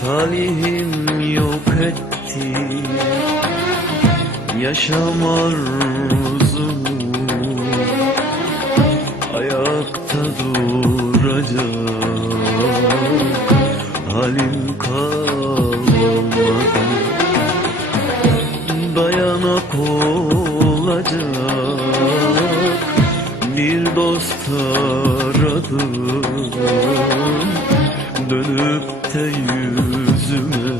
Talihim yok etti. Yaşam arzumu Ayakta duracak Halim kalmadı. Dayanak ol olacak Bir dost aradım Dönüp de yüzüme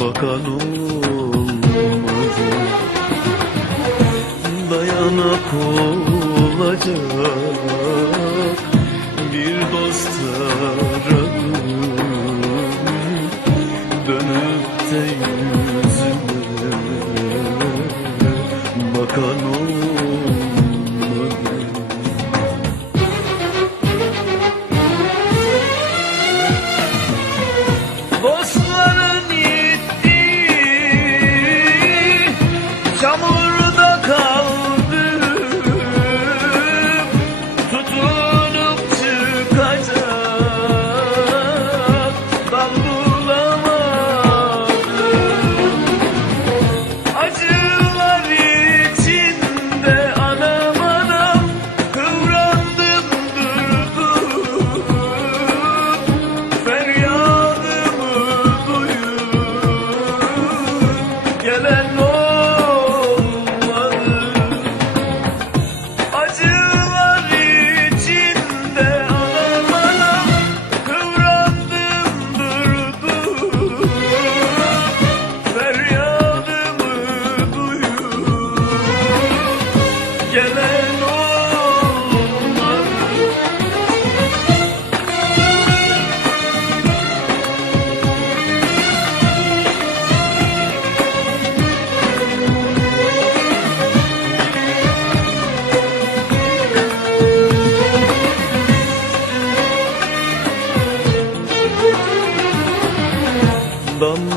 Bakan olmadı. Dayanak olacak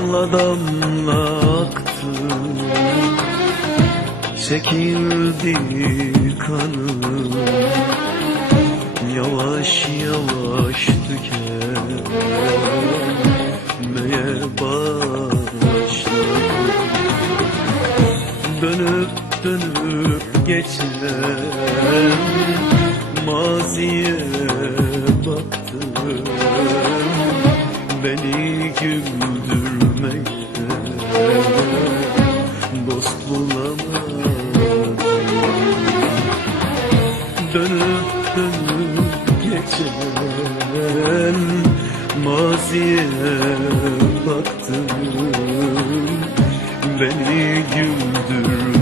Damla damla aktı. Çekildi kanım Yavaş yavaş tükenmeye başladı. Dönüp dönüp geçen maziye baktım Beni güldürmeye geçen maziye baktım. Beni güldürmeye